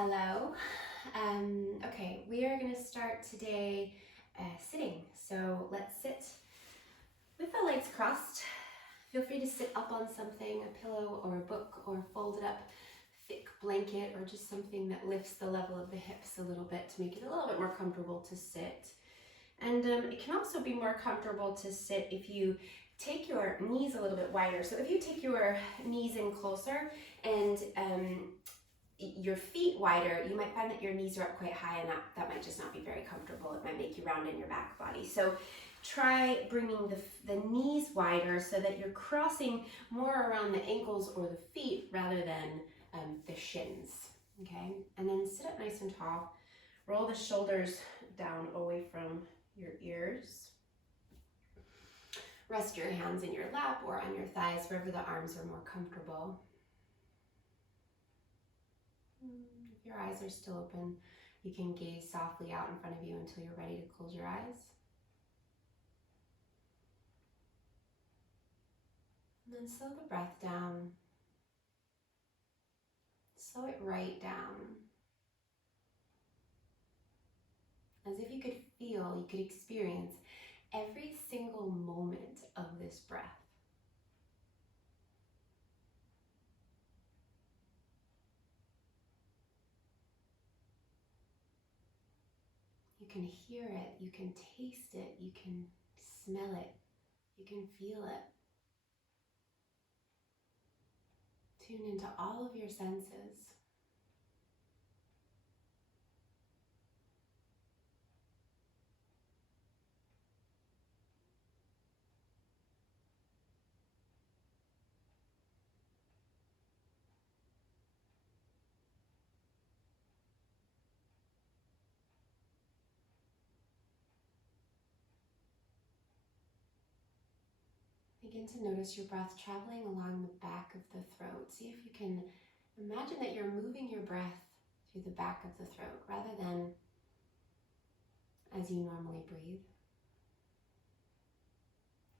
Hello. Okay, we are going to start today sitting. So let's sit with the legs crossed. Feel free to sit up on something, a pillow or a book or a folded up thick blanket or just something that lifts the level of the hips a little bit to make it a little bit more comfortable to sit. And it can also be more comfortable to sit if you take your knees a little bit wider. So if you take your knees in closer and your feet wider, you might find that your knees are up quite high, and that might just not be very comfortable. It might make you round in your back body. So try bringing the knees wider so that you're crossing more around the ankles or the feet rather than the shins, okay? And then sit up nice and tall. Roll the shoulders down away from your ears. Rest your hands in your lap or on your thighs, wherever the arms are more comfortable. If your eyes are still open, you can gaze softly out in front of you until you're ready to close your eyes. And then slow the breath down. Slow it right down. As if you could feel, you could experience every single moment of this breath. You can hear it, you can taste it, you can smell it, you can feel it. Tune into all of your senses. Begin to notice your breath traveling along the back of the throat. See if you can imagine that you're moving your breath through the back of the throat rather than as you normally breathe.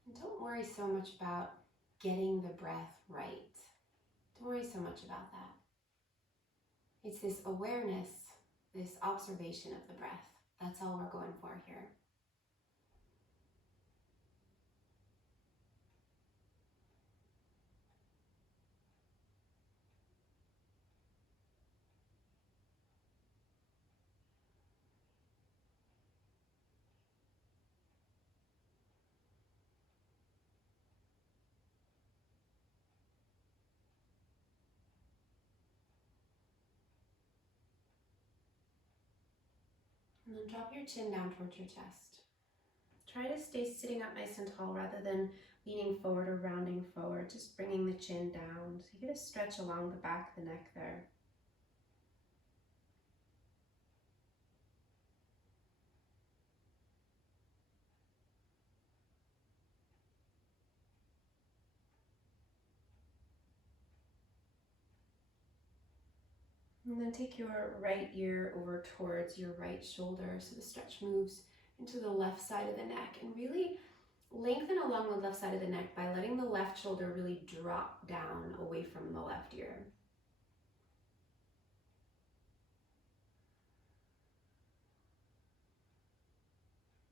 And don't worry so much about getting the breath right. Don't worry so much about that. It's this awareness, this observation of the breath. That's all we're going for here. And then drop your chin down towards your chest. Try to stay sitting up nice and tall rather than leaning forward or rounding forward, just bringing the chin down. So you get a stretch along the back of the neck there. And then take your right ear over towards your right shoulder so the stretch moves into the left side of the neck, and really lengthen along the left side of the neck by letting the left shoulder really drop down away from the left ear.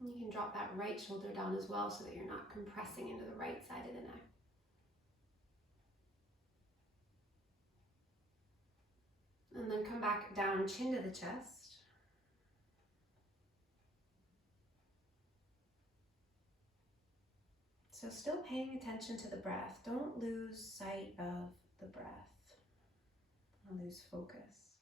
And you can drop that right shoulder down as well so that you're not compressing into the right side of the neck. And then come back down, chin to the chest. So still paying attention to the breath. Don't lose sight of the breath. Don't lose focus.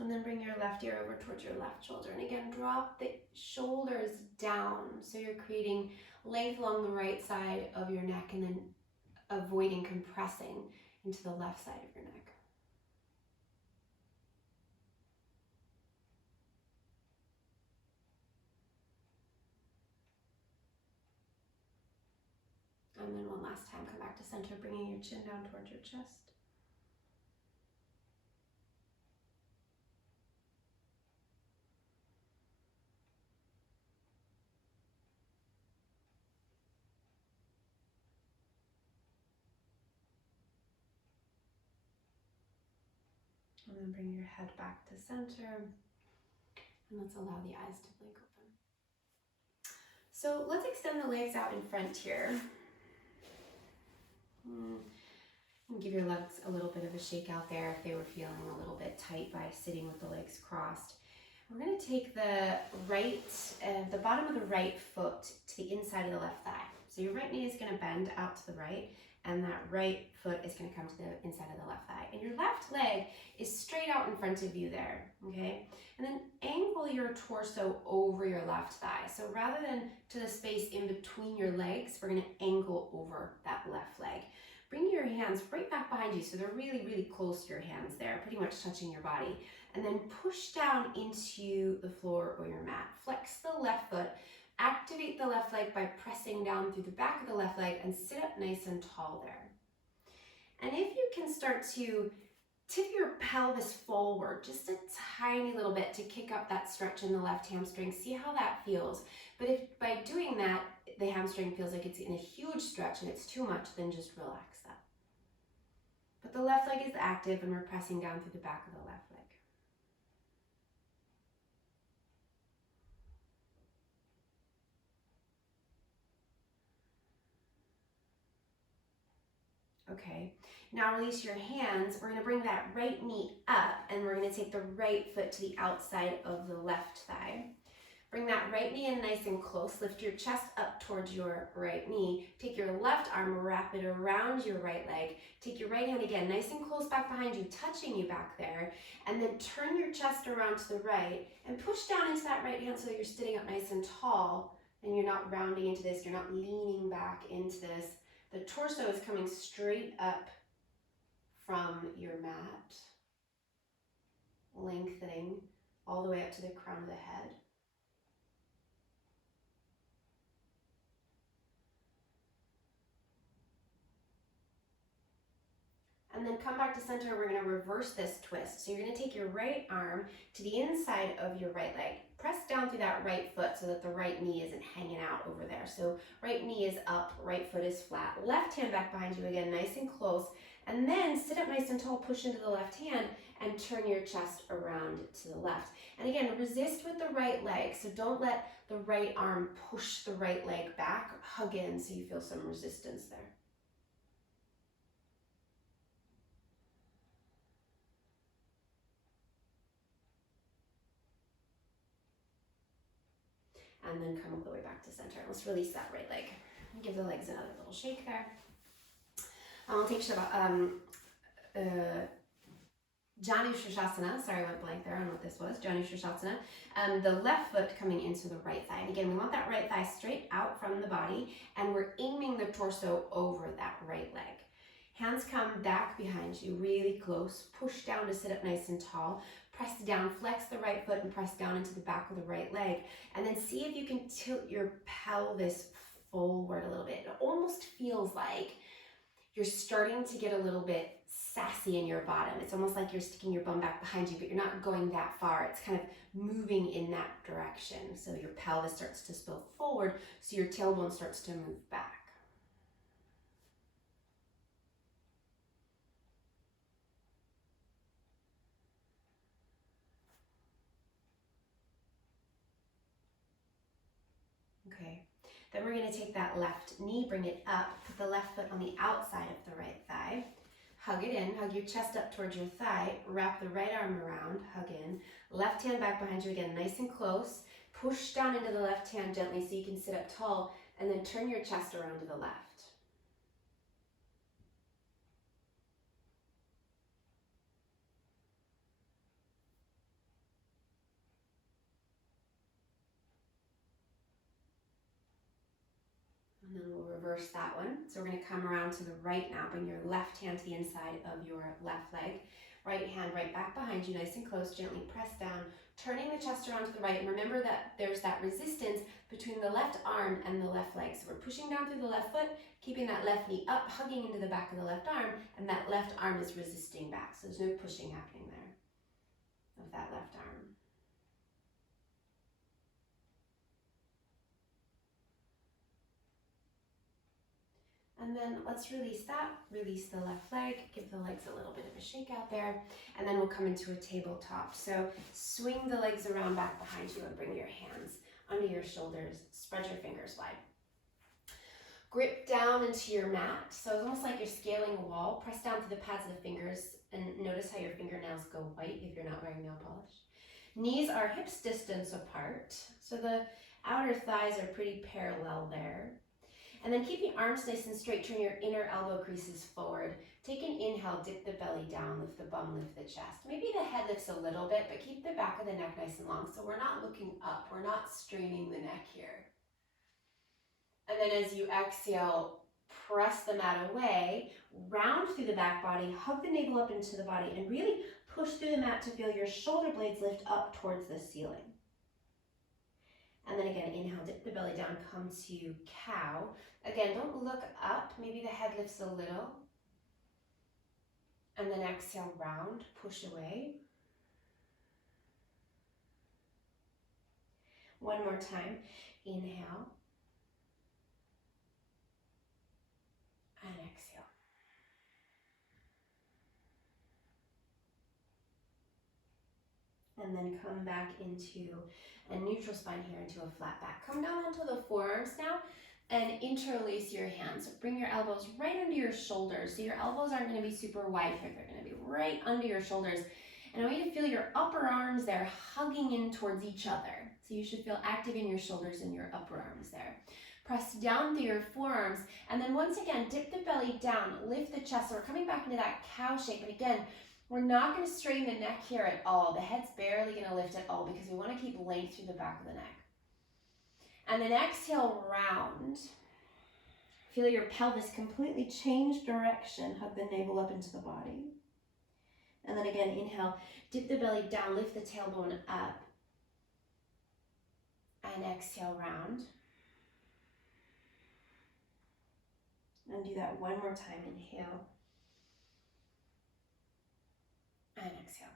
And then bring your left ear over towards your left shoulder. And again, drop the shoulders down. So you're creating length along the right side of your neck and then avoiding compressing into the left side of your neck. And then one last time, come back to center, bringing your chin down towards your chest. And then bring your head back to center. And let's allow the eyes to blink open. So let's extend the legs out in front here. And give your legs a little bit of a shake out there if they were feeling a little bit tight by sitting with the legs crossed. We're going to take the bottom of the right foot to the inside of the left thigh. So your right knee is going to bend out to the right, and that right foot is going to come to the inside of the left thigh. And your left leg is straight out in front of you there, okay? And then angle your torso over your left thigh. So rather than to the space in between your legs, we're going to angle over that left leg. Bring your hands right back behind you so they're really, really close to your hands there, pretty much touching your body. And then push down into the floor or your mat. Flex the left foot. Activate the left leg by pressing down through the back of the left leg and sit up nice and tall there. And if you can start to tip your pelvis forward just a tiny little bit to kick up that stretch in the left hamstring, see how that feels. But if by doing that, the hamstring feels like it's in a huge stretch and it's too much, then just relax that. But the left leg is active and we're pressing down through the back of the left leg. Okay, now release your hands. We're going to bring that right knee up and we're going to take the right foot to the outside of the left thigh. Bring that right knee in nice and close. Lift your chest up towards your right knee. Take your left arm, wrap it around your right leg. Take your right hand again, nice and close back behind you, touching you back there. And then turn your chest around to the right and push down into that right hand so that you're sitting up nice and tall and you're not rounding into this, you're not leaning back into this. The torso is coming straight up from your mat, lengthening all the way up to the crown of the head. And then come back to center. We're going to reverse this twist. So you're going to take your right arm to the inside of your right leg. Press down through that right foot so that the right knee isn't hanging out over there. So right knee is up, right foot is flat. Left hand back behind you again, nice and close. And then sit up nice and tall, push into the left hand and turn your chest around to the left. And again, resist with the right leg. So don't let the right arm push the right leg back. Hug in so you feel some resistance there. And then come all the way back to center. Let's release that right leg. Give the legs another little shake there. I'll take Janu Shirshasana. Sorry, I went blank there on what this was. Janu Shirshasana. The left foot coming into the right thigh. And again, we want that right thigh straight out from the body, and we're aiming the torso over that right leg. Hands come back behind you, really close. Push down to sit up nice and tall. Press down, flex the right foot and press down into the back of the right leg. And then see if you can tilt your pelvis forward a little bit. It almost feels like you're starting to get a little bit sassy in your bottom. It's almost like you're sticking your bum back behind you, but you're not going that far. It's kind of moving in that direction. So your pelvis starts to spill forward, so your tailbone starts to move back. Okay, then we're going to take that left knee, bring it up, put the left foot on the outside of the right thigh, hug it in, hug your chest up towards your thigh, wrap the right arm around, hug in, left hand back behind you again, nice and close, push down into the left hand gently so you can sit up tall, and then turn your chest around to the left. And then we'll reverse that one. So we're going to come around to the right now. Bring your left hand to the inside of your left leg. Right hand right back behind you, nice and close. Gently press down, turning the chest around to the right. And remember that there's that resistance between the left arm and the left leg. So we're pushing down through the left foot, keeping that left knee up, hugging into the back of the left arm, and that left arm is resisting back. So there's no pushing happening there of that left arm. And then let's release that. Release the left leg, give the legs a little bit of a shake out there, and then we'll come into a tabletop. So swing the legs around back behind you and bring your hands under your shoulders. Spread your fingers wide. Grip down into your mat. So it's almost like you're scaling a wall. Press down to the pads of the fingers and notice how your fingernails go white if you're not wearing nail polish. Knees are hips distance apart. So the outer thighs are pretty parallel there. And then keep your arms nice and straight. Turn your inner elbow creases forward. Take an inhale, dip the belly down, lift the bum, lift the chest. Maybe the head lifts a little bit, but keep the back of the neck nice and long. So we're not looking up. We're not straining the neck here. And then as you exhale, press the mat away, round through the back body, hug the navel up into the body, and really push through the mat to feel your shoulder blades lift up towards the ceiling. And then again, inhale, dip the belly down, come to cow. Again, don't look up. Maybe the head lifts a little. And then exhale, round, push away. One more time. Inhale. And exhale. And then come back into a neutral spine here, into a flat back. Come down onto the forearms now and interlace your hands. Bring your elbows right under your shoulders. So your elbows aren't going to be super wide here. They're going to be right under your shoulders. And I want you to feel your upper arms there hugging in towards each other. So you should feel active in your shoulders and your upper arms there. Press down through your forearms, and then once again, dip the belly down, lift the chest. So we're coming back into that cow shape, but again, we're not going to strain the neck here at all. The head's barely going to lift at all because we want to keep length through the back of the neck. And then exhale, round. Feel your pelvis completely change direction. Hug the navel up into the body. And then again, inhale, dip the belly down, lift the tailbone up. And exhale, round. And do that one more time. Inhale. And exhale.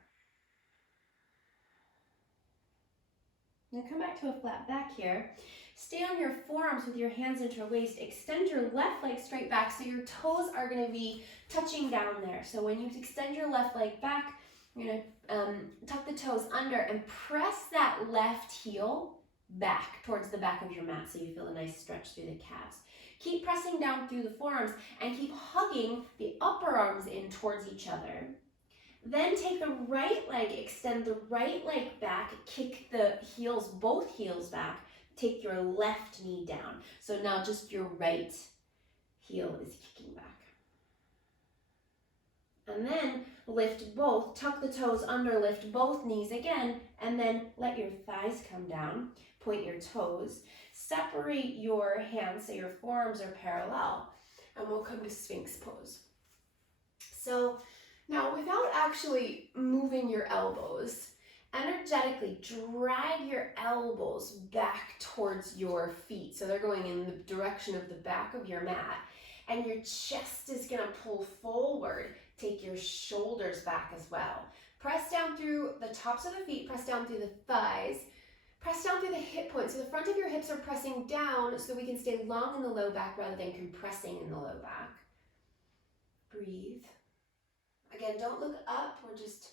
Now come back to a flat back here. Stay on your forearms with your hands interlaced. Extend your left leg straight back so your toes are going to be touching down there. So when you extend your left leg back, you're going to tuck the toes under and press that left heel back towards the back of your mat so you feel a nice stretch through the calves. Keep pressing down through the forearms and keep hugging the upper arms in towards each other. Then take the right leg, extend the right leg back, kick the heels, both heels back, take your left knee down. So now just your right heel is kicking back. And then lift both, tuck the toes under, lift both knees again, and then let your thighs come down, point your toes, separate your hands so your forearms are parallel, and we'll come to Sphinx pose. So now without actually moving your elbows, energetically drag your elbows back towards your feet. So they're going in the direction of the back of your mat, and your chest is gonna pull forward. Take your shoulders back as well. Press down through the tops of the feet, press down through the thighs, press down through the hip points. So the front of your hips are pressing down so we can stay long in the low back rather than compressing in the low back. Breathe. Again, don't look up. We're just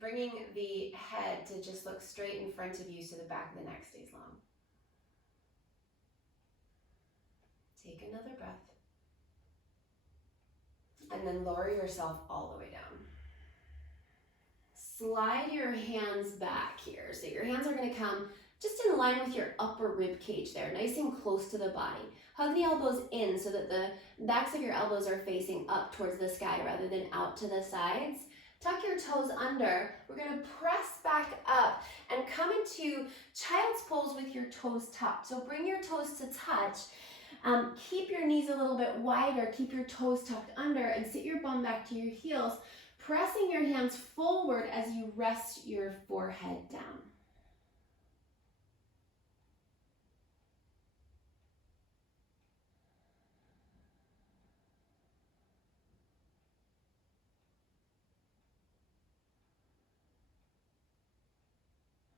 bringing the head to just look straight in front of you so the back of the neck stays long. Take another breath. And then lower yourself all the way down. Slide your hands back here. So your hands are going to come just in line with your upper rib cage there, nice and close to the body. Hug the elbows in so that the backs of your elbows are facing up towards the sky rather than out to the sides. Tuck your toes under. We're going to press back up and come into child's pose with your toes tucked. So bring your toes to touch. Keep your knees a little bit wider, keep your toes tucked under, and sit your bum back to your heels, pressing your hands forward as you rest your forehead down.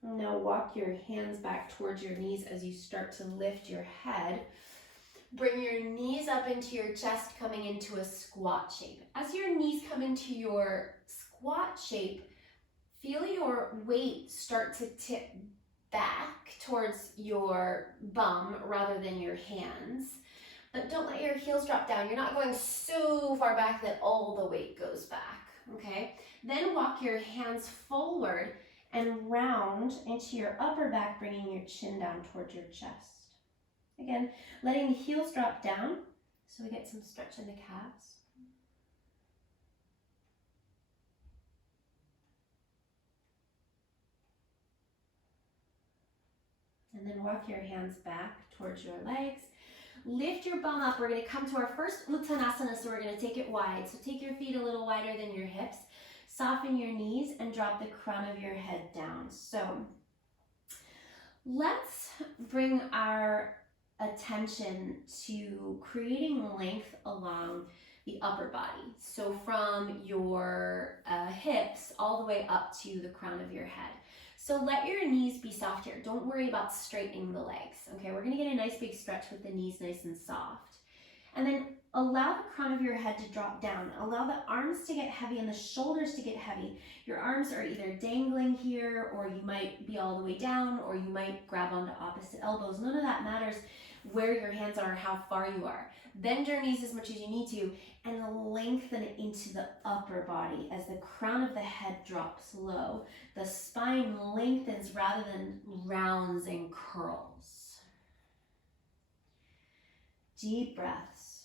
Now walk your hands back towards your knees as you start to lift your head. Bring your knees up into your chest, coming into a squat shape. As your knees come into your squat shape, feel your weight start to tip back towards your bum rather than your hands. But don't let your heels drop down. You're not going so far back that all the weight goes back, okay? Then walk your hands forward and round into your upper back, bringing your chin down towards your chest. Again, letting the heels drop down so we get some stretch in the calves. And then walk your hands back towards your legs. Lift your bum up. We're going to come to our first Uttanasana, so we're going to take it wide. So take your feet a little wider than your hips. Soften your knees and drop the crown of your head down. So let's bring our attention to creating length along the upper body. So from your hips all the way up to the crown of your head. So let your knees be soft here. Don't worry about straightening the legs. Okay, we're gonna get a nice big stretch with the knees nice and soft. And then allow the crown of your head to drop down. Allow the arms to get heavy and the shoulders to get heavy. Your arms are either dangling here, or you might be all the way down, or you might grab onto opposite elbows. None of that matters where your hands are or how far you are. Bend your knees as much as you need to and lengthen it into the upper body as the crown of the head drops low. The spine lengthens rather than rounds and curls. Deep breaths.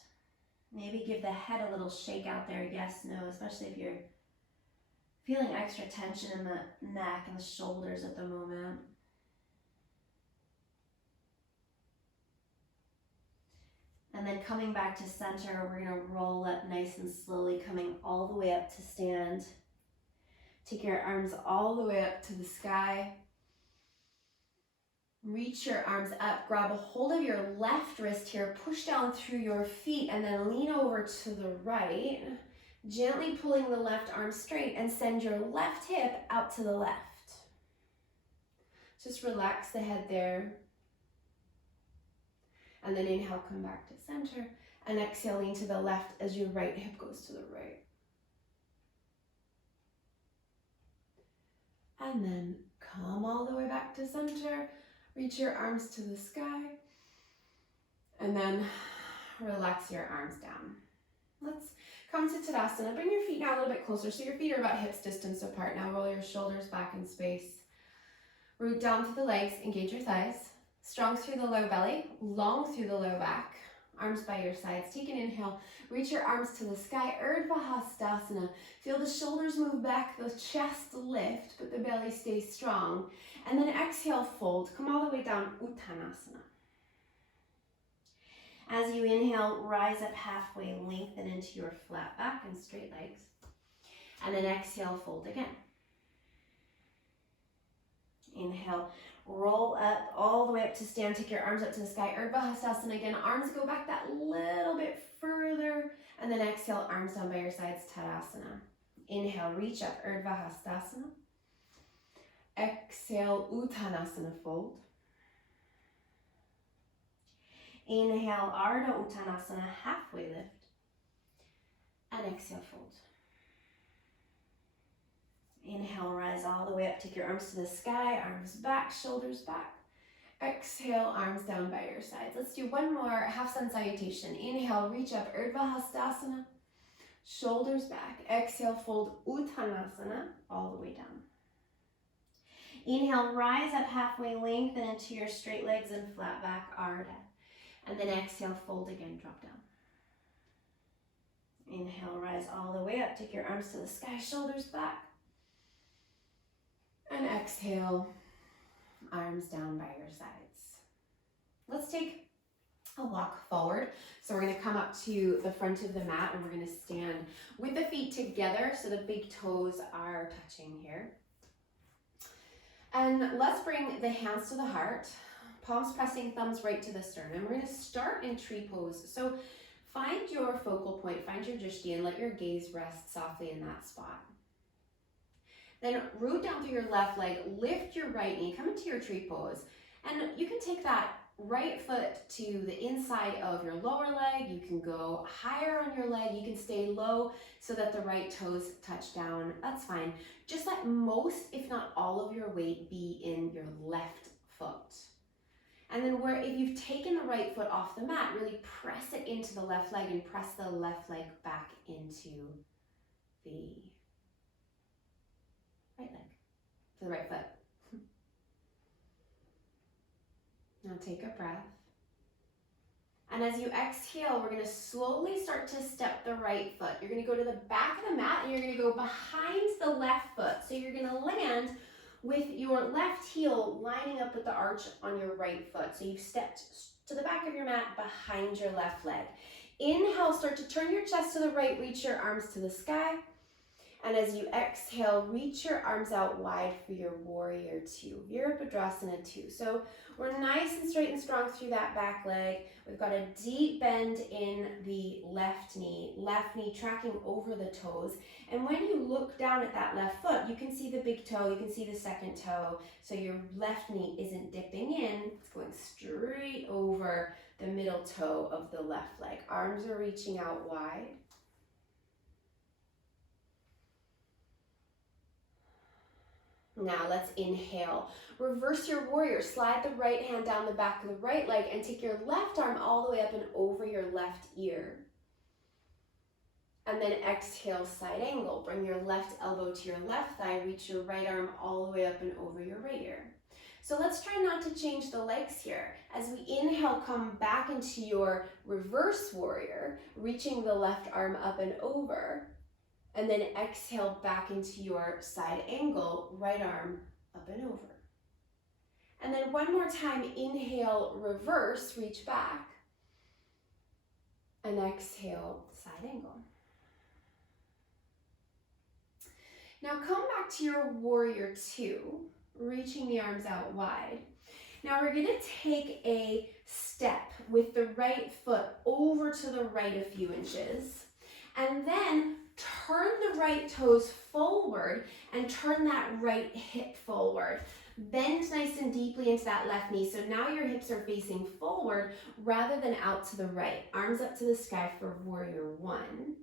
Maybe give the head a little shake out there, yes, no, especially if you're feeling extra tension in the neck and the shoulders at the moment. And then coming back to center, we're gonna roll up nice and slowly, coming all the way up to stand. Take your arms all the way up to the sky. Reach your arms up, grab a hold of your left wrist here, push down through your feet, and then lean over to the right, gently pulling the left arm straight, and send your left hip out to the left. Just relax the head there. And then inhale, come back to center, and exhale, lean to the left as your right hip goes to the right. And then come all the way back to center, reach your arms to the sky, and then relax your arms down. Let's come to Tadasana. Bring your feet now a little bit closer, so your feet are about hips distance apart. Now roll your shoulders back in space. Root down through the legs, engage your thighs. Strong through the low belly, long through the low back, arms by your sides. Take an inhale, reach your arms to the sky, Urdhva Hastasana. Feel the shoulders move back, the chest lift, but the belly stays strong. And then exhale, fold, come all the way down, Uttanasana. As you inhale, rise up halfway, lengthen into your flat back and straight legs. And then exhale, fold again. Inhale, roll up all the way up to stand. Take your arms up to the sky. Urdhva Hastasana again. Arms go back that little bit further. And then exhale, arms down by your sides, Tadasana. Inhale, reach up, Urdhva Hastasana. Exhale, Uttanasana, fold. Inhale, Ardha Uttanasana, halfway lift. And exhale, fold. Inhale, rise all the way up, take your arms to the sky, arms back, shoulders back. Exhale, arms down by your sides. Let's do one more half sun salutation. Inhale, reach up, Urdhva Hastasana, shoulders back. Exhale, fold, Uttanasana, all the way down. Inhale, rise up halfway, lengthen into your straight legs and flat back, Ardha. And then exhale, fold again, drop down. Inhale, rise all the way up, take your arms to the sky, shoulders back. And exhale, arms down by your sides. Let's take a walk forward. So we're gonna come up to the front of the mat and we're gonna stand with the feet together so the big toes are touching here. And let's bring the hands to the heart, palms pressing, thumbs right to the sternum. We're gonna start in tree pose. So find your focal point, find your drishti, and let your gaze rest softly in that spot. Then root down through your left leg, lift your right knee, come into your tree pose. And you can take that right foot to the inside of your lower leg. You can go higher on your leg. You can stay low so that the right toes touch down. That's fine. Just let most, if not all of your weight be in your left foot. And then if you've taken the right foot off the mat, really press it into the left leg and press the left leg back into the right leg, to the right foot. Now take a breath. And as you exhale, we're going to slowly start to step the right foot. You're going to go to the back of the mat and you're going to go behind the left foot. So you're going to land with your left heel lining up with the arch on your right foot. So you've stepped to the back of your mat behind your left leg. Inhale, start to turn your chest to the right, reach your arms to the sky. And as you exhale, reach your arms out wide for your warrior two, Virabhadrasana 2. So we're nice and straight and strong through that back leg. We've got a deep bend in the left knee tracking over the toes. And when you look down at that left foot, you can see the big toe, you can see the second toe. So your left knee isn't dipping in, it's going straight over the middle toe of the left leg. Arms are reaching out wide. Now let's inhale. Reverse your warrior. Slide the right hand down the back of the right leg and take your left arm all the way up and over your left ear. And then exhale, side angle. Bring your left elbow to your left thigh. Reach your right arm all the way up and over your right ear. So let's try not to change the legs here. As we inhale, come back into your reverse warrior, reaching the left arm up and over. And then exhale back into your side angle, right arm up and over. And then one more time, inhale, reverse, reach back. And exhale, side angle. Now come back to your warrior two, reaching the arms out wide. Now we're gonna take a step with the right foot over to the right a few inches. And then turn the right toes forward and turn that right hip forward. Bend nice and deeply into that left knee. So now your hips are facing forward rather than out to the right. Arms up to the sky for warrior one.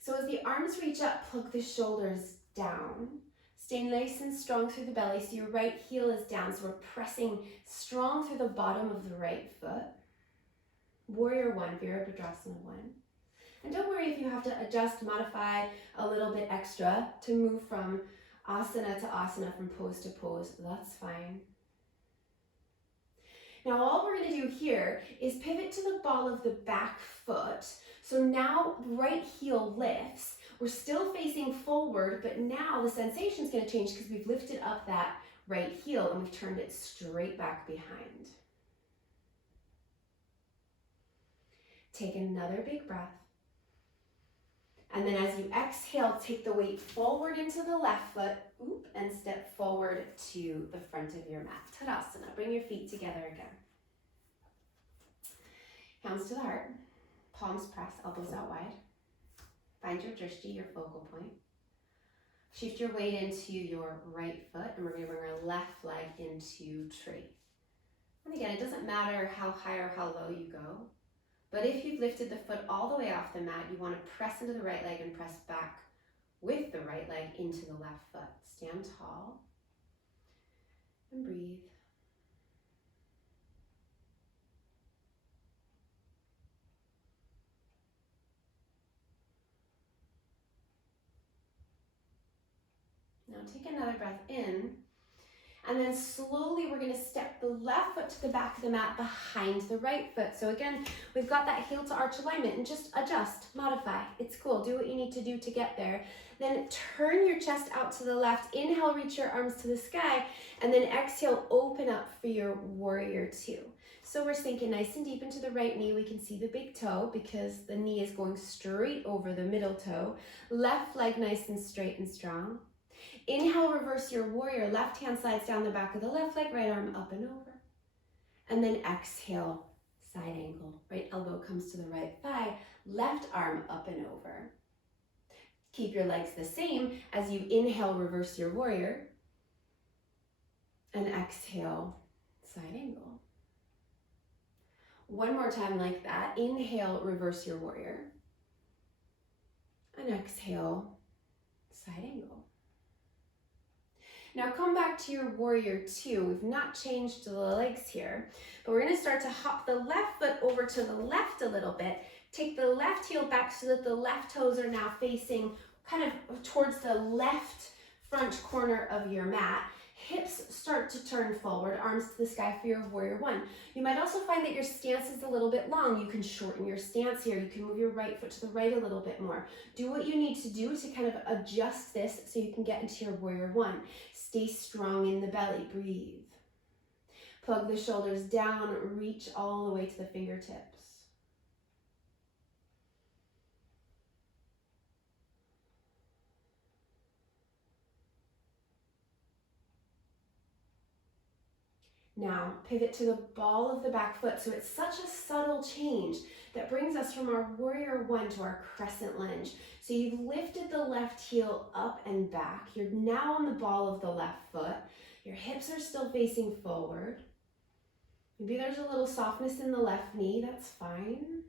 So as the arms reach up, plug the shoulders down. Stay nice and strong through the belly so your right heel is down. So we're pressing strong through the bottom of the right foot. Warrior one, Virabhadrasana 1. And don't worry if you have to adjust, modify a little bit extra to move from asana to asana, from pose to pose, that's fine. Now all we're going to do here is pivot to the ball of the back foot. So now right heel lifts. We're still facing forward, but now the sensation is going to change because we've lifted up that right heel and we've turned it straight back behind. Take another big breath. And then as you exhale, take the weight forward into the left foot, and step forward to the front of your mat. Tadasana. Bring your feet together again. Hands to the heart. Palms press, elbows out wide. Find your drishti, your focal point. Shift your weight into your right foot, and we're going to bring our left leg into tree. And again, it doesn't matter how high or how low you go. But if you've lifted the foot all the way off the mat, you want to press into the right leg and press back with the right leg into the left foot. Stand tall and breathe. Now take another breath in. And then slowly we're going to step the left foot to the back of the mat behind the right foot. So again, we've got that heel to arch alignment, and just adjust, modify. It's cool. Do what you need to do to get there. Then turn your chest out to the left. Inhale, reach your arms to the sky. And then exhale, open up for your warrior two. So we're sinking nice and deep into the right knee. We can see the big toe because the knee is going straight over the middle toe. Left leg nice and straight and strong. Inhale, reverse your warrior. Left hand slides down the back of the left leg, right arm up and over. And then exhale, side angle. Right elbow comes to the right thigh, left arm up and over. Keep your legs the same as you inhale, reverse your warrior. And exhale, side angle. One more time like that. Inhale, reverse your warrior. And exhale, side angle. Now come back to your warrior two. We've not changed the legs here, but we're gonna start to hop the left foot over to the left a little bit. Take the left heel back so that the left toes are now facing kind of towards the left front corner of your mat. Hips start to turn forward, arms to the sky for your warrior one. You might also find that your stance is a little bit long. You can shorten your stance here. You can move your right foot to the right a little bit more. Do what you need to do to kind of adjust this so you can get into your warrior one. Stay strong in the belly, breathe. Plug the shoulders down, reach all the way to the fingertips. Now, pivot to the ball of the back foot. So it's such a subtle change that brings us from our warrior one to our crescent lunge. So you've lifted the left heel up and back. You're now on the ball of the left foot. Your hips are still facing forward. Maybe there's a little softness in the left knee. That's fine.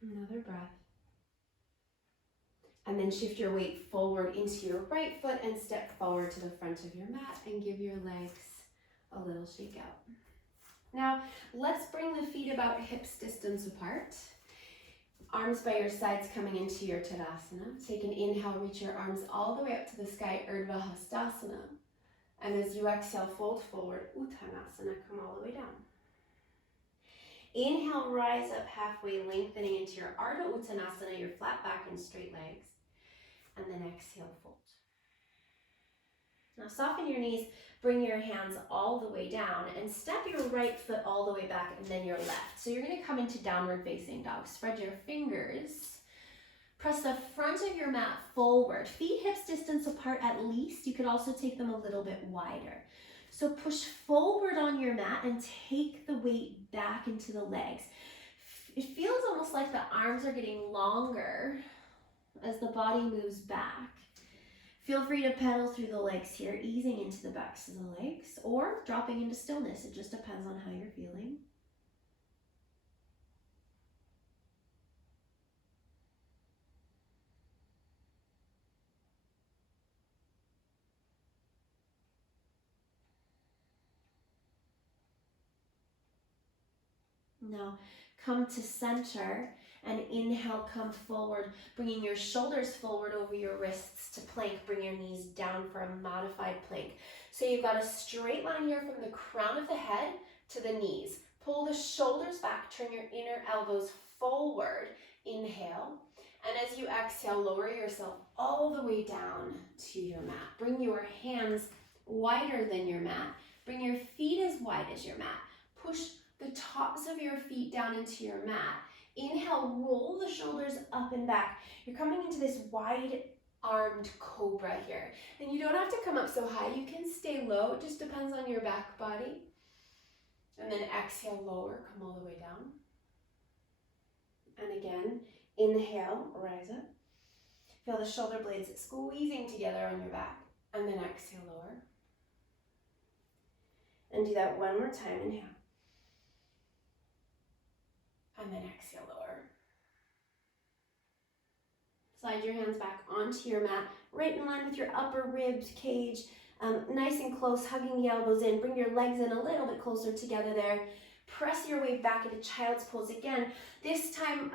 Another breath. And then shift your weight forward into your right foot and step forward to the front of your mat and give your legs a little shake out. Now, let's bring the feet about hips distance apart. Arms by your sides coming into your Tadasana. Take an inhale, reach your arms all the way up to the sky, Urdhva Hastasana. And as you exhale, fold forward, Uttanasana, come all the way down. Inhale, rise up halfway, lengthening into your Ardha Uttanasana, your flat back and straight legs. And then exhale, fold. Now soften your knees, bring your hands all the way down and step your right foot all the way back and then your left. So you're gonna come into downward facing dog. Spread your fingers. Press the front of your mat forward. Feet hips distance apart at least. You could also take them a little bit wider. So push forward on your mat and take the weight back into the legs. It feels almost like the arms are getting longer as the body moves back. Feel free to pedal through the legs here, easing into the backs of the legs or dropping into stillness. It just depends on how you're feeling. Now come to center and inhale, come forward, bringing your shoulders forward over your wrists to plank. Bring your knees down for a modified plank. So you've got a straight line here from the crown of the head to the knees. Pull the shoulders back, turn your inner elbows forward. Inhale. And as you exhale, lower yourself all the way down to your mat. Bring your hands wider than your mat. Bring your feet as wide as your mat. Push the tops of your feet down into your mat. Inhale, roll the shoulders up and back. You're coming into this wide-armed cobra here. And you don't have to come up so high. You can stay low. It just depends on your back body. And then exhale, lower, come all the way down. And again, inhale, rise up. Feel the shoulder blades squeezing together on your back. And then exhale, lower. And do that one more time. Inhale. And then exhale, lower. Slide your hands back onto your mat, right in line with your upper rib cage, nice and close, hugging the elbows in. Bring your legs in a little bit closer together there. Press your way back into child's pose again. This time,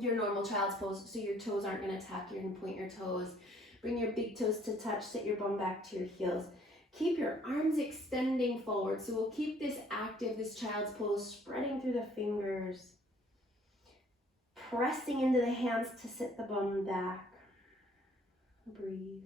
your normal child's pose, so your toes aren't gonna tap, you're gonna point your toes. Bring your big toes to touch, sit your bum back to your heels. Keep your arms extending forward. So we'll keep this active, this child's pose, spreading through the fingers. Pressing into the hands to sit the bum back. Breathe.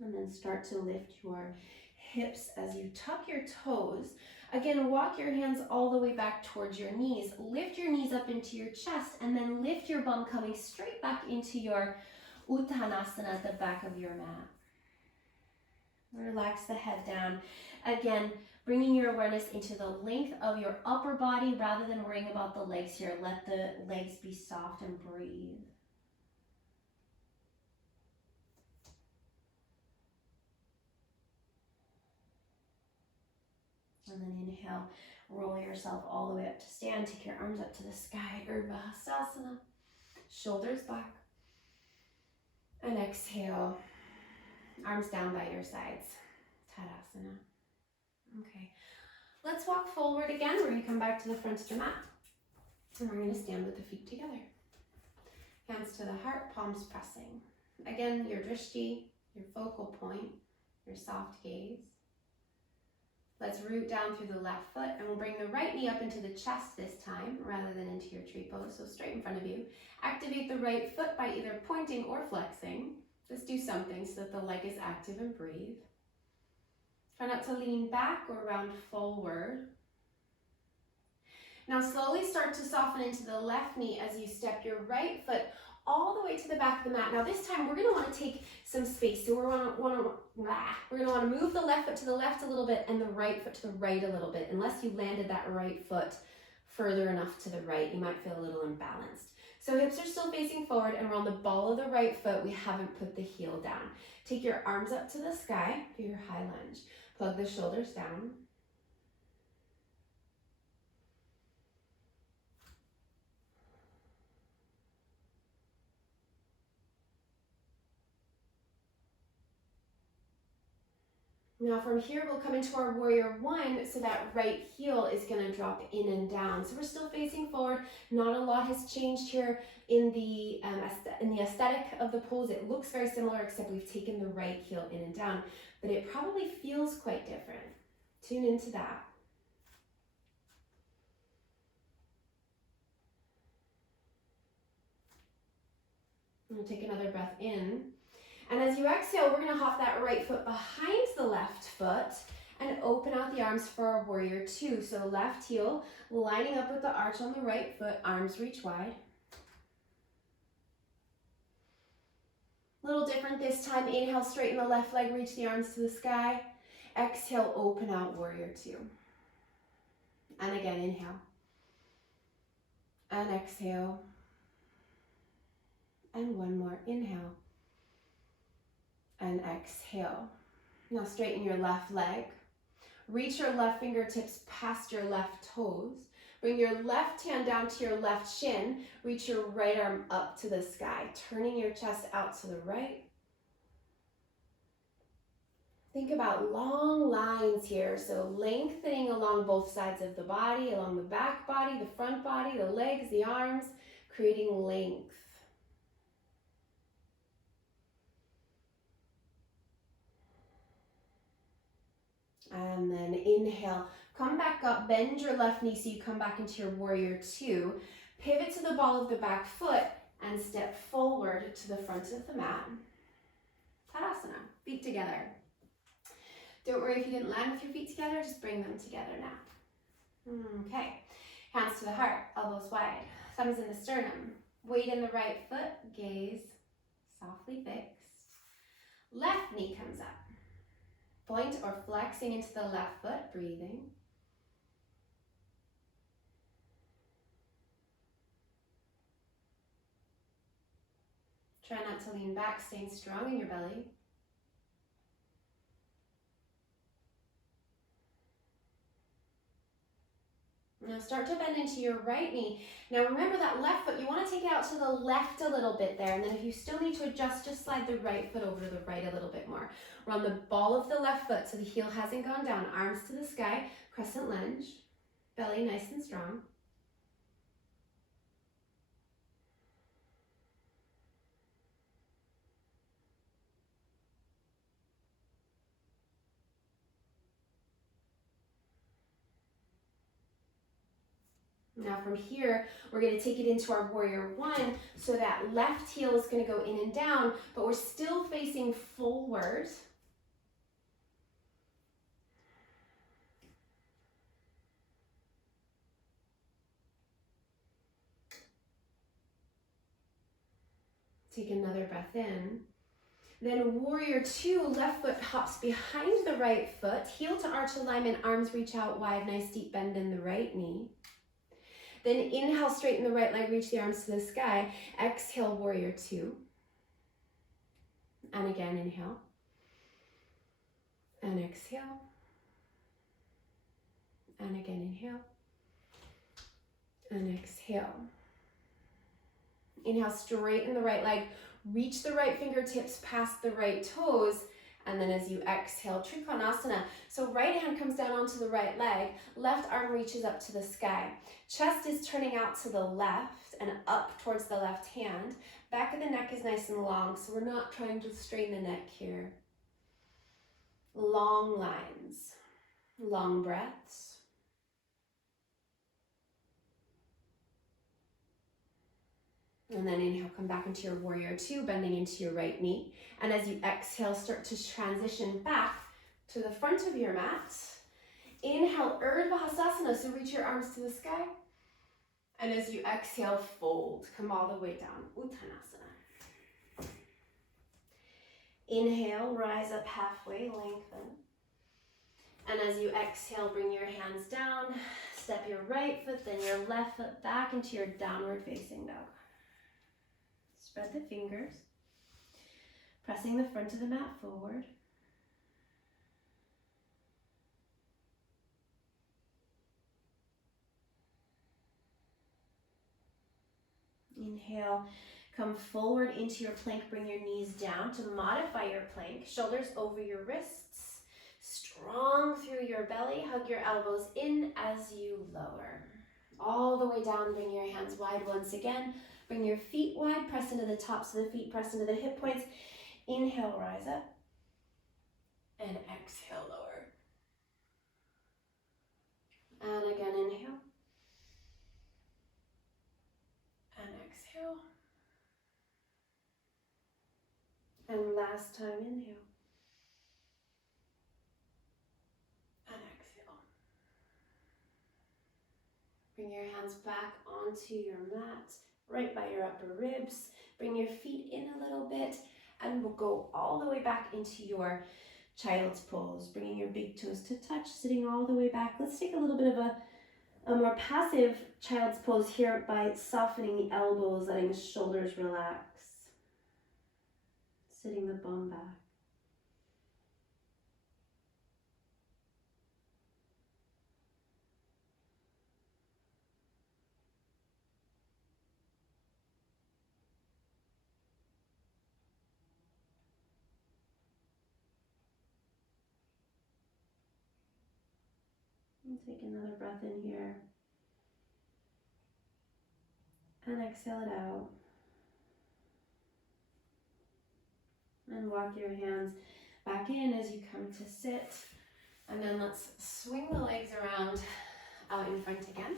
And then start to lift your hips as you tuck your toes. Again, walk your hands all the way back towards your knees. Lift your knees up into your chest and then lift your bum coming straight back into your Uttanasana at the back of your mat. Relax the head down. Again, bringing your awareness into the length of your upper body rather than worrying about the legs here. Let the legs be soft and breathe. And then inhale, roll yourself all the way up to stand. Take your arms up to the sky, Urdhva Hastasana. Shoulders back. And exhale, arms down by your sides. Tadasana. Okay, let's walk forward again. We're going to come back to the front of your mat. And we're going to stand with the feet together. Hands to the heart, palms pressing. Again, your drishti, your focal point, your soft gaze. Let's root down through the left foot, and we'll bring the right knee up into the chest this time rather than into your tree pose, so straight in front of you. Activate the right foot by either pointing or flexing. Just do something so that the leg is active and breathe. Try not to lean back or round forward. Now slowly start to soften into the left knee as you step your right foot all the way to the back of the mat. Now this time we're going to want to take some space. So we're going to want to move the left foot to the left a little bit and the right foot to the right a little bit. Unless you landed that right foot further enough to the right, you might feel a little imbalanced. So hips are still facing forward and we're on the ball of the right foot. We haven't put the heel down. Take your arms up to the sky for your high lunge. Plug the shoulders down. Now from here, we'll come into our warrior one, so that right heel is going to drop in and down. So we're still facing forward. Not a lot has changed here in the aesthetic of the pose. It looks very similar, except we've taken the right heel in and down, but it probably feels quite different. Tune into that. And we'll take another breath in. And as you exhale, we're going to hop that right foot behind the left foot and open out the arms for our warrior two. So left heel lining up with the arch on the right foot, arms reach wide. A little different this time. Inhale, straighten the left leg, reach the arms to the sky. Exhale, open out warrior two. And again, inhale. And exhale. And one more, inhale. And exhale. Now straighten your left leg. Reach your left fingertips past your left toes. Bring your left hand down to your left shin. Reach your right arm up to the sky, turning your chest out to the right. Think about long lines here, so lengthening along both sides of the body, along the back body, the front body, the legs, the arms, creating length. And then inhale, come back up, bend your left knee so you come back into your warrior two. Pivot to the ball of the back foot and step forward to the front of the mat. Tadasana, feet together. Don't worry if you didn't land with your feet together, just bring them together now. Okay, hands to the heart, elbows wide, thumbs in the sternum. Weight in the right foot, gaze softly fixed. Left knee comes up. Point or flexing into the left foot, breathing. Try not to lean back, staying strong in your belly. Now start to bend into your right knee. Now remember that left foot, you want to take it out to the left a little bit there, and then if you still need to adjust, just slide the right foot over to the right a little bit more. We're on the ball of the left foot, so the heel hasn't gone down. Arms to the sky, crescent lunge, belly nice and strong. Now from here, we're going to take it into our warrior one, so that left heel is going to go in and down, but we're still facing forward. Take another breath in. Then warrior two, left foot hops behind the right foot, heel to arch alignment, arms reach out wide, nice deep bend in the right knee. Then inhale, straighten the right leg, reach the arms to the sky. Exhale, warrior two. And again, inhale. And exhale. And again, inhale. And exhale. Inhale, straighten the right leg, reach the right fingertips past the right toes, and then as you exhale, Trikonasana. So right hand comes down onto the right leg, left arm reaches up to the sky. Chest is turning out to the left and up towards the left hand. Back of the neck is nice and long, so we're not trying to strain the neck here. Long lines, long breaths. And then inhale, come back into your warrior two, bending into your right knee. And as you exhale, start to transition back to the front of your mat. Inhale, Urdhva Hastasana, so reach your arms to the sky. And as you exhale, fold, come all the way down, Uttanasana. Inhale, rise up halfway, lengthen. And as you exhale, bring your hands down, step your right foot, then your left foot back into your downward facing dog. Spread the fingers, pressing the front of the mat forward. Inhale, come forward into your plank, bring your knees down to modify your plank, shoulders over your wrists, strong through your belly, hug your elbows in as you lower. All the way down, bring your hands wide once again. Bring your feet wide, press into the tops of the feet, press into the hip points. Inhale, rise up. And exhale, lower. And again, inhale. And exhale. And last time, inhale. And exhale. Bring your hands back onto your mat, right by your upper ribs. Bring your feet in a little bit, and we'll go all the way back into your child's pose, bringing your big toes to touch, sitting all the way back. Let's take a little bit of a more passive child's pose here by softening the elbows, letting the shoulders relax, sitting the bum back. And take another breath in here. And exhale it out. And walk your hands back in as you come to sit. And then let's swing the legs around out in front again.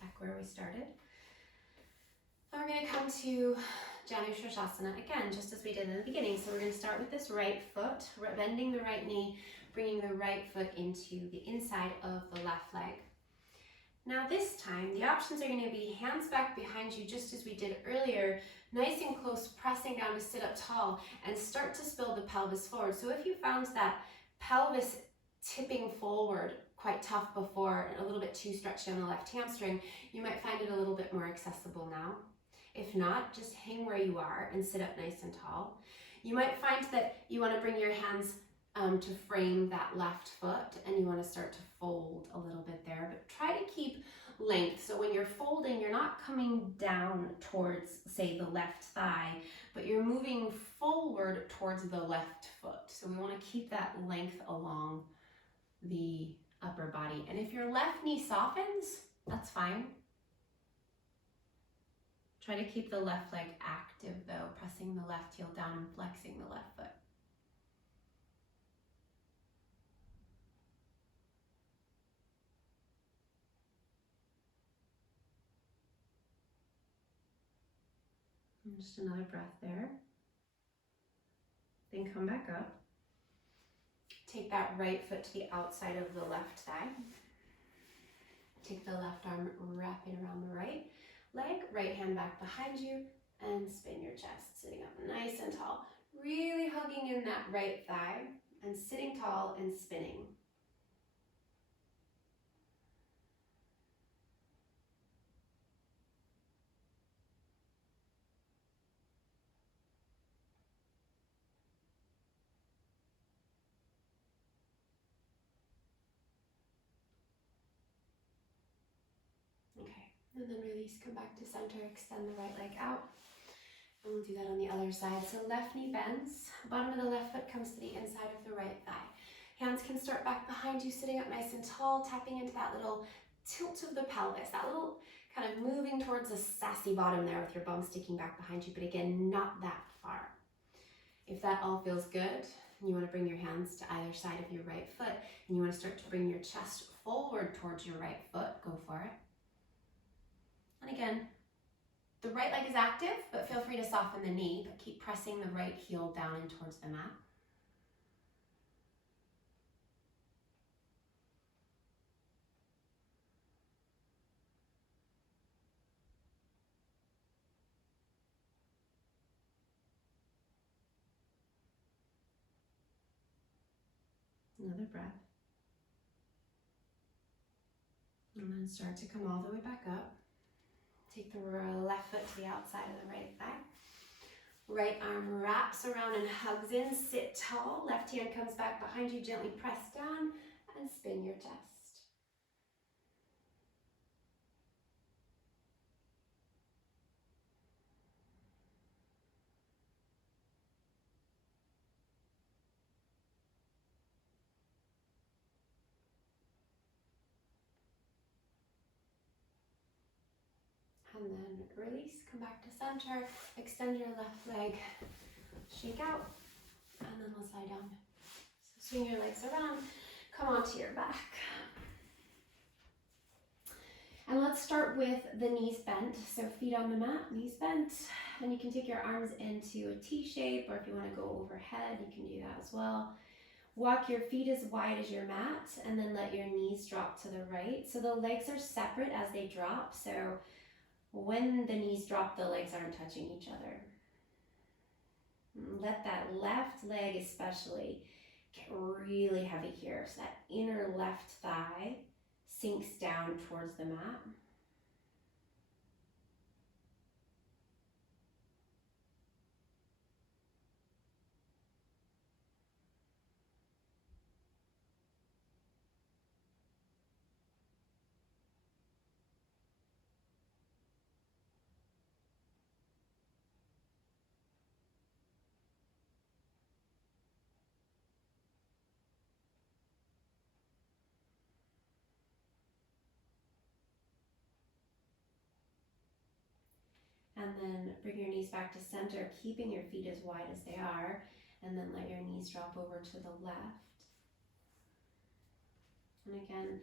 Back where we started. And we're going to come to Janu Shirshasana again, just as we did in the beginning. So we're going to start with this right foot, bending the right knee, bringing the right foot into the inside of the left leg. Now this time, the options are going to be hands back behind you, just as we did earlier, nice and close, pressing down to sit up tall, and start to spill the pelvis forward. So if you found that pelvis tipping forward quite tough before, and a little bit too stretched on the left hamstring, you might find it a little bit more accessible now. If not, just hang where you are and sit up nice and tall. You might find that you want to bring your hands to frame that left foot, and you want to start to fold a little bit there, but try to keep length. So when you're folding, you're not coming down towards, say, the left thigh, but you're moving forward towards the left foot. So we want to keep that length along the upper body. And if your left knee softens, that's fine. Try to keep the left leg active though, pressing the left heel down and flexing the left foot. And just another breath there. Then come back up. Take that right foot to the outside of the left thigh. Take the left arm, wrap it around the right leg, right hand back behind you, and spin your chest, sitting up nice and tall. Really hugging in that right thigh and sitting tall and spinning. Okay, and then release, come back to center, extend the right leg out. And we'll do that on the other side. So left knee bends, bottom of the left foot comes to the inside of the right thigh. Hands can start back behind you, sitting up nice and tall, tapping into that little tilt of the pelvis, that little kind of moving towards a sassy bottom there with your bum sticking back behind you, but again, not that far. If that all feels good, and you want to bring your hands to either side of your right foot, and you want to start to bring your chest forward towards your right foot, go for it. And again, the right leg is active, but feel free to soften the knee, but keep pressing the right heel down and towards the mat. Another breath. And then start to come all the way back up. Take the left foot to the outside of the right thigh. Right arm wraps around and hugs in, sit tall. Left hand comes back behind you, gently press down and spin your chest. And then release, come back to center, extend your left leg, shake out, and then let's lie down. So swing your legs around, come onto your back. And let's start with the knees bent. So feet on the mat, knees bent. Then you can take your arms into a T shape, or if you want to go overhead, you can do that as well. Walk your feet as wide as your mat, and then let your knees drop to the right. So the legs are separate as they drop. So when the knees drop, the legs aren't touching each other. Let that left leg especially get really heavy here. So that inner left thigh sinks down towards the mat. And then bring your knees back to center, keeping your feet as wide as they are, and then let your knees drop over to the left. And again,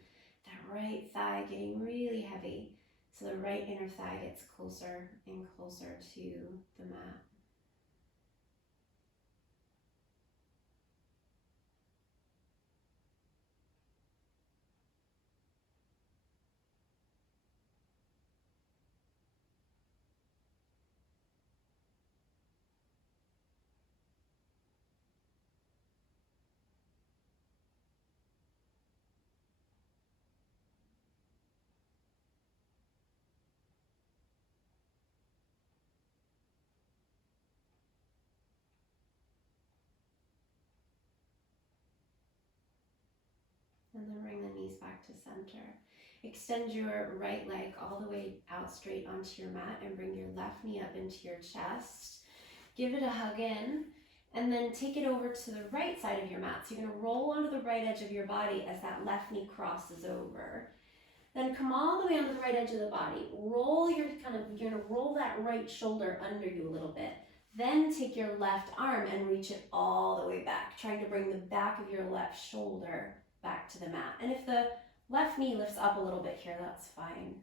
that right thigh getting really heavy. So the right inner thigh gets closer and closer to the mat. And then bring the knees back to center. Extend your right leg all the way out straight onto your mat and bring your left knee up into your chest. Give it a hug in, and then take it over to the right side of your mat. So you're gonna roll onto the right edge of your body as that left knee crosses over. Then come all the way onto the right edge of the body. You're gonna roll that right shoulder under you a little bit. Then take your left arm and reach it all the way back, trying to bring the back of your left shoulder back to the mat. And if the left knee lifts up a little bit here, that's fine.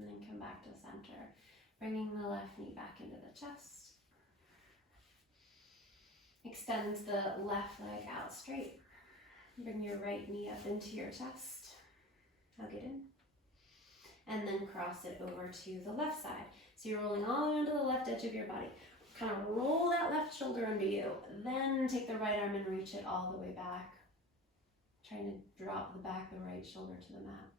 And then come back to center, bringing the left knee back into the chest. Extend the left leg out straight. Bring your right knee up into your chest. Hug it in. And then cross it over to the left side. So you're rolling all the way onto the left edge of your body. Kind of roll that left shoulder under you. Then take the right arm and reach it all the way back. Trying to drop the back of the right shoulder to the mat.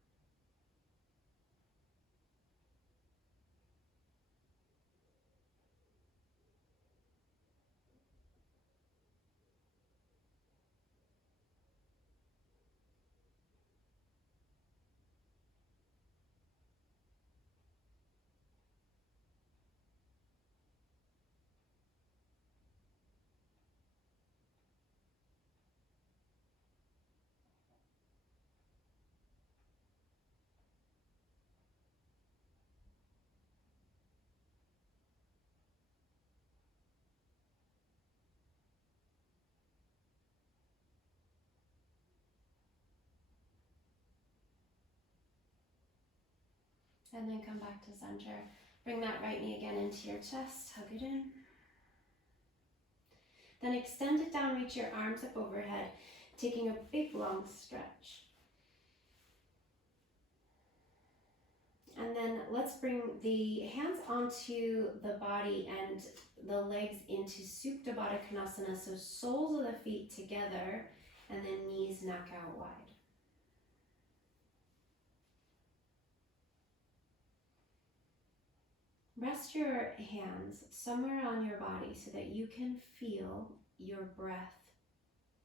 And then come back to center. Bring that right knee again into your chest. Hug it in. Then extend it down, reach your arms up overhead, taking a big long stretch. And then let's bring the hands onto the body and the legs into Supta Baddha Konasana. So soles of the feet together and then knees neck out wide. Rest your hands somewhere on your body so that you can feel your breath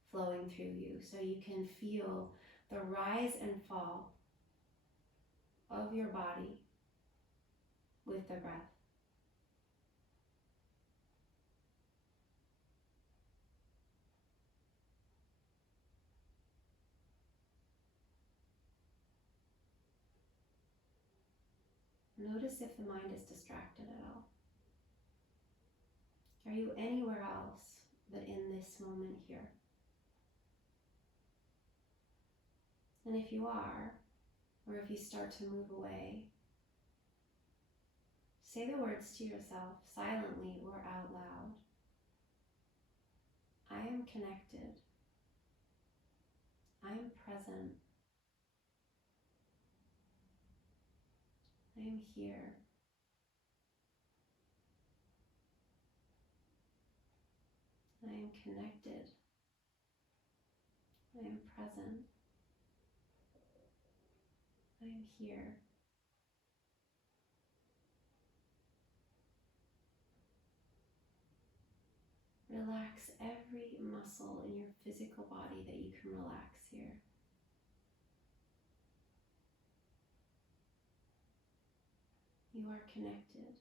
flowing through you. So you can feel the rise and fall of your body with the breath. Notice if the mind is distracted at all. Are you anywhere else but in this moment here? And if you are, or if you start to move away, say the words to yourself silently or out loud. I am connected. I am present. I am here. I am connected. I am present. I am here. Relax every muscle in your physical body that you can relax here. You are connected.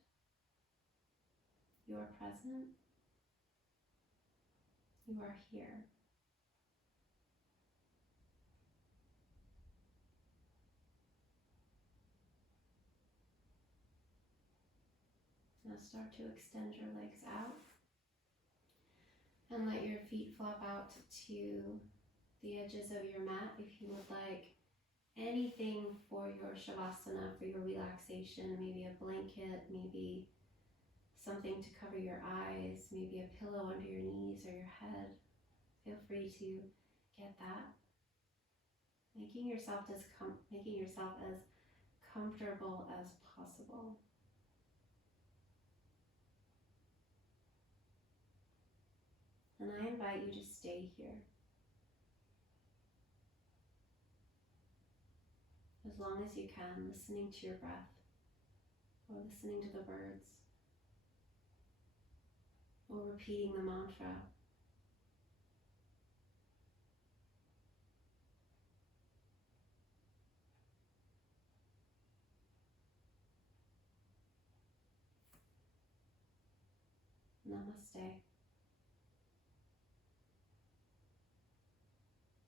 You are present. You are here. Now start to extend your legs out and let your feet flop out to the edges of your mat if you would like anything for your Shavasana, for your relaxation, maybe a blanket, maybe something to cover your eyes, maybe a pillow under your knees or your head. Feel free to get that. Making yourself as comfortable as possible. And I invite you to stay here as long as you can, listening to your breath or listening to the birds or repeating the mantra. Namaste.